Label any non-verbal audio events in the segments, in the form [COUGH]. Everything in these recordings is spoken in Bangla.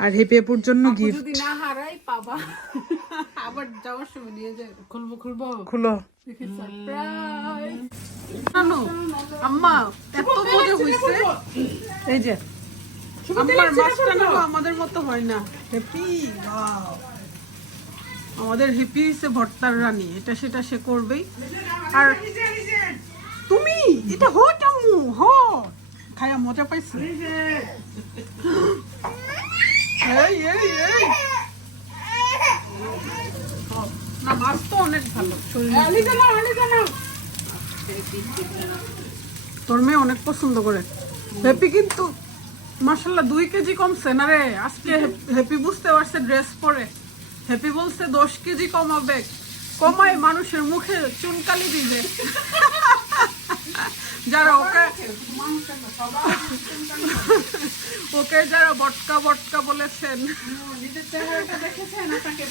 আর হেপি আপুর জন্য গিফট যদি না হারাই পাবা। আবার যাওয়ার সময় নিয়ে যাই খুলবো খুলবো। খুলো। সারপ্রাইজ আম্মা এত মজা হইছে। এই যে মাছটা আমাদের মতো হয় না। হ্যাপি আমাদের হ্যাপি হচ্ছে ভর্তার রানী এটা সেটা সে করবেই। আর তুমি এটা হট আম্মু হট। খায়া মজা পাইছি। [GASPS] এই এই এই। না মাছ তো অনেক ভালো। শরীরে। তোর মেয়ে অনেক পছন্দ করে। হ্যাপি কিন্তু মার্শাল্লাহ দুই কেজি কমছে না রে? আজকে হ্যাপি বুঝতে পারছে ড্রেস পরে। হ্যাপি বলছে দশ কেজি কমাবে। কমায় মানুষের মুখে চুনকালি দিবে। যারা ওকে ওকে যারা বটকা বটকা বলেছেন। নিজের চেহারাটা দেখেছেন? আপনাকে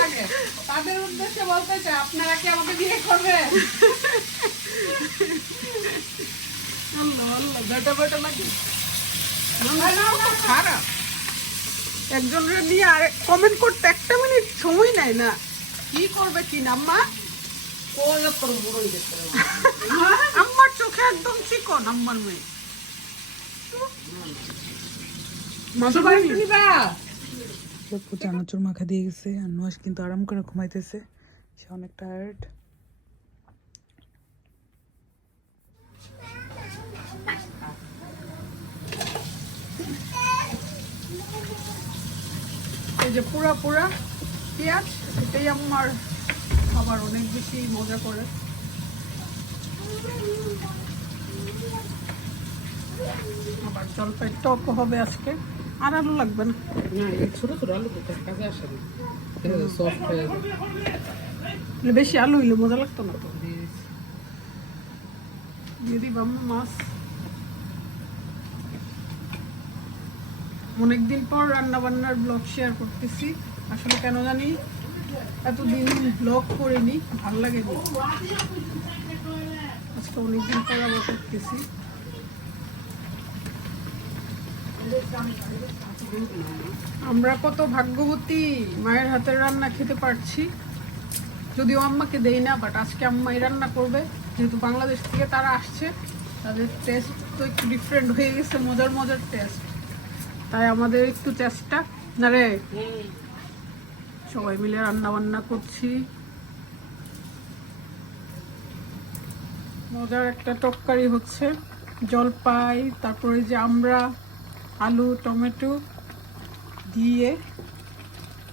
লাগে? তাদের উদ্দেশ্যে বলতে চাই আপনারা কি আমাকে বিয়ে করবেন? আল্লাহ আল্লাহ বেটা বেটা লাগে। খারাপ। একজনের নিয়ে আর কমেন্ট করতে একটা মিনিট সময় নেয় না। কি করবে কি নাম্মা আম্মার চোখে একদম চিকন আম্মার মেয়ে। চানাচুর মাখা দিয়ে গেছে আর নুয়াস কিন্তু আরাম করে ঘুমাইতেছে। সে অনেক টায়ার্ড এই যে পুরা পুরা পেঁয়াজ এটাই আমার খাবার অনেক বেশি মজা করে। আবার জলপাই টক হবে আজকে। আর আলু লাগবে না। ছোট ছোট আলু কাজে আসে না। বেশি আলু হইলে মজা লাগতো না তো? দিয়ে দিবাম মাছ। অনেকদিন পর রান্না বান্নার ব্লগ শেয়ার করতেছি। আসলে কেন জানি এতদিন ব্লগ করিনি, ভালো লাগেনি আজকে অনেকদিন পর আবার আমরা কত ভাগ্যবতী, মায়ের হাতের রান্না খেতে পারছি। যদিও আম্মাকে দেই না বাট আজকে আম্মাই রান্না করবে। যেহেতু বাংলাদেশ থেকে তারা আসছে, তাদের টেস্ট তো একটু ডিফারেন্ট হয়ে গেছে, মজার মজার টেস্ট তাই আমাদের একটু চেষ্টা। না রে? সবাই মিলে রান্না বান্না করছি। মজার একটা টপকারি হচ্ছে জলপাই, তারপরে যে আমরা, আলু, টমেটো দিয়ে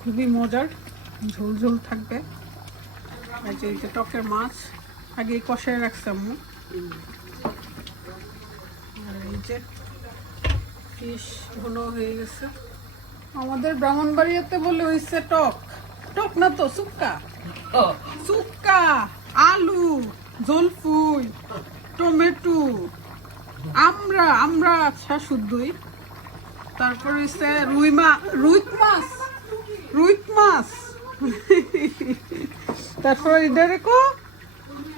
খুবই মজার ঝোল ঝোল থাকবে। আর যে টকের মাছ, আগে কষায় রাখছি আম্মু। আর এই যে ফিশ ঘন হয়ে গেছে। আমাদের ব্রাহ্মণবাড়িয়াতে বলে হয়েছে টক। টক না তো সুক্কা। সুক্কা আলু জলফুই টমেটো আমরা আমরা আচ্ছা শুদ্ধই। তারপর হচ্ছে রুই মা রুইত মাছ রুইত মাছ। তারপর এটারে কো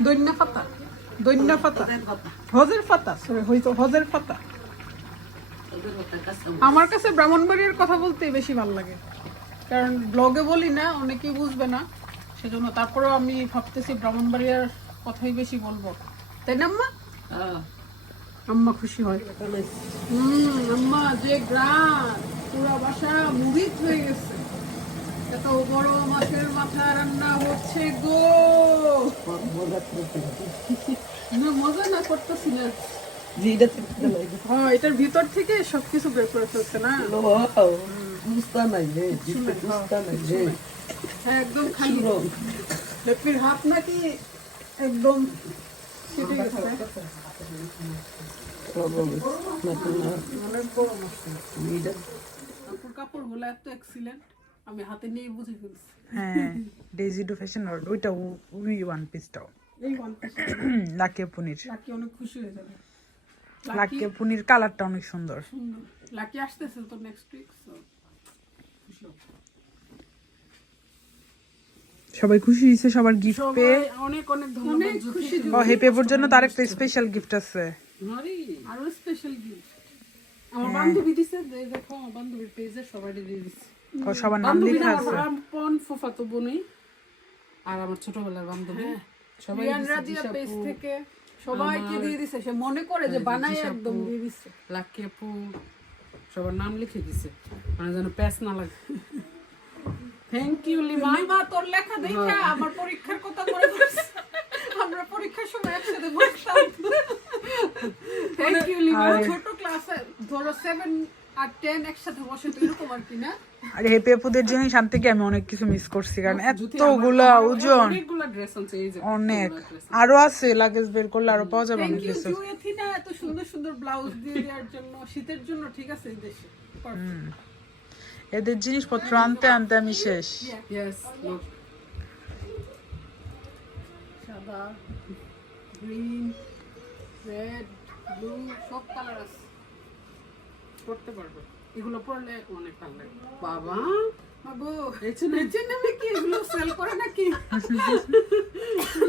দৈন্য পাতা দৈন্য পাতা। হজের পাতা। সরি হয়তো হজের পাতা। আমার কাছে ব্রাহ্মণবাড়ির কথা বলতে বেশি ভালো লাগে। কারণ ব্লগে বলি না অনেকেই বুঝবে না সেজন্য তারপরেও আমি ভাবতেছি ব্রাহ্মণবাড়িয়ার কথাই বেশি বলব। তাই না আম্মা? আম্মা খুশি হয়। হুম আম্মা যে গ্রাম পুরা বাসা মুভিত হয়ে গেছে। এত বড় মাছের মাথা রান্না হচ্ছে গো। না, মজা না করতেছি না। হ্যাঁ এটার ভিতর থেকে সবকিছু বের করে ফেলছে না? হ্যাঁ একদম খালি। লেপির হাত নাকি একদম আপুর কাপড়গুলো এত এক্সিলেন্ট আমি হাতে নিয়ে বুঝে ফেলছি। হ্যাঁ ডেজি টু ফ্যাশন ওয়ার্ল্ড ওইটা উই ওয়ান পিসটাও এই ওয়ান পিস লাকি পনির। লাকি অনেক খুশি হয়ে যাবে। লাকি পনির কালারটা অনেক সুন্দর। সুন্দর। লাকি আসতেছে তো নেক্সট উইক সবাই খুশি হয়েছে সবার গিফট পেয়ে। অনেক অনেক ধন্যবাদ খুশি ও হেপি আপুর জন্য তার একটা স্পেশাল গিফট আছে। আরও স্পেশাল গিফট আমার বান্ধবী দিছে যে দেখো আমার বান্ধবীর পেজে সবাই দিয়ে দিচ্ছে ও সবার নাম লেখা আছে। আমার আপন ফুফাতো বোনই। আর আমার ছোটবেলার বান্ধবী। সবাই রিয়ান দিছে, রাজিয়া পেজ থেকে সবাইকে দিয়ে দিছে সে মনে করে যে বানাই একদম দিয়ে দিছে। লাকি আপু সবার নাম লিখে দিছে। মানে যেন প্যাস না লাগে। থ্যাংক ইউ লিমা লিমা তোর লেখা দেখা আমার পরীক্ষার কথা পড়ছে। আমরা পরীক্ষার সময় একসাথে বসতাম থ্যাংক ইউ লিমা ছোট ক্লাসে ধরো সেভেন আর টেন একসাথে বসে তো এরকম আর কি না? আর হেপি আপুদের জিনিস আনতে গিয়ে আমি অনেক কিছু মিস করছি কারণ এতগুলা ওজন। অনেক। আরও আছে লাগেজ বের করলে আরও পাওয়া যাবে অনেক কিছু এত সুন্দর সুন্দর ব্লাউজ দিয়ে দেওয়ার জন্য শীতের জন্য ঠিক আছে এই দেশে। এদের জিনিসপত্র আনতে আনতে আমি শেষ। সাদা গ্রিন রেড ব্লু সব কালার আছে। পড়তে পারবে। এগুলো পড়লে অনেক ভালো লাগে। বাবা! মাগো এই জন্য কি এগুলো সেল করে নাকি?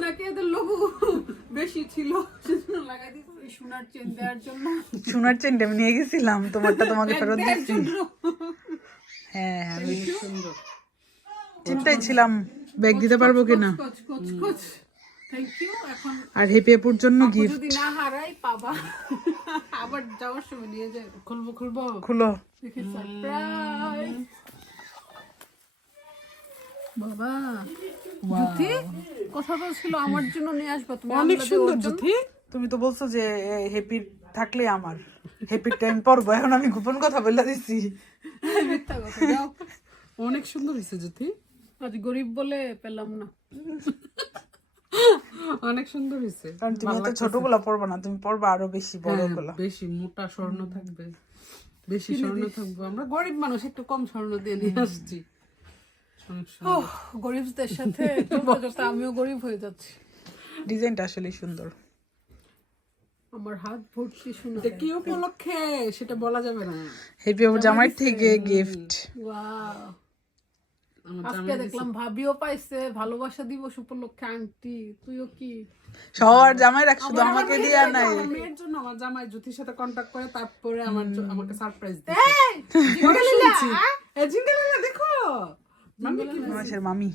নাকি এদের লোগো বেশি ছিল? সেজন্য লাগাই দিচ্ছে সোনার চেন দেওয়ার জন্য। সোনার চেনটা আমি নিয়ে গেছিলাম তোমারটা তোমাকে ফেরত দিচ্ছি। হ্যাঁ আমি সুন্দর। চিন্তায় ছিলাম ব্যাগ দিতে পারব কিনা? Coach coach coach. You are happy আপুর জন্য গিফট যদি না হারাই পাবা আবার যাওয়ার সময় নিয়ে যায় খুলবো খুলবো। খুলো। দেখি সারপ্রাইজ বাবা জুথি কথা বলছিল আমার জন্য নিয়ে আসবা তুমি অনেক সুন্দর তুমি তো বলছো যে হ্যাপি থাকলে আমার। হ্যাপির টাইম পড়ব এখন আমি গোপন কথা বলে দিচ্ছি। মিথ্যা কথা যাও। অনেক সুন্দর হয়েছে জ্যোতি। আজ গরিব বলে পেলাম না। অনেক সুন্দর হয়েছে। কারণ তুমি এত ছোটগুলা পড়বা না তুমি পড়বা আরও বেশি বড় হ্যাঁ, গুলা বেশি মোটা স্বর্ণ থাকবে। বেশি স্বর্ণ থাকব আমরা। গরিব মানুষ একটু কম স্বর্ণ দিয়ে নিয়ে আসছি। গরিবদের সাথে আমিও গরিব হয়ে যাচ্ছি। ডিজাইনটা আসলে সুন্দর। আমার হাত ভর্তি সুন্দর কি উপলক্ষে? সেটা বলা যাবে না। হ্যাপি জামাই থেকে গিফট ওয়াও আজকে দেখলাম ভাবিও পাইছে ভালোবাসা দিবস উপলক্ষে আংটি তুইও কি? সবার জামাই রাখ শুধু আমাকে দিয়ে নাই। মেয়ের জন্য আমার জামাই জ্যোতির সাথে কন্টাক্ট করে তারপরে আমার আমাকে সারপ্রাইজ দেখো! মামি।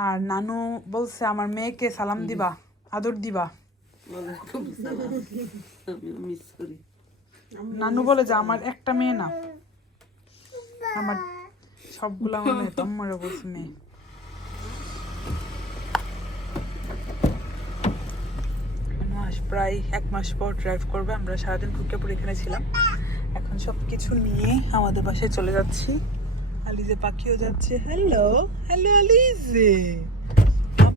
আর নানু বলছে আমার মেয়েকে সালাম দিবা আদর দিবা। নানু বলে যে আমার একটা মেয়ে না। আমার সবগুলো মানে তোমার বলছে মেয়ে মাস প্রায় এক মাস পর ড্রাইভ করবে, আমরা সারাদিন ফুটকাপুর এখানে ছিলাম। এখন সব কিছু নিয়ে আমাদের বাসায় চলে যাচ্ছি। আলিজে পাখিও যাচ্ছে। Hello hello আলিজে।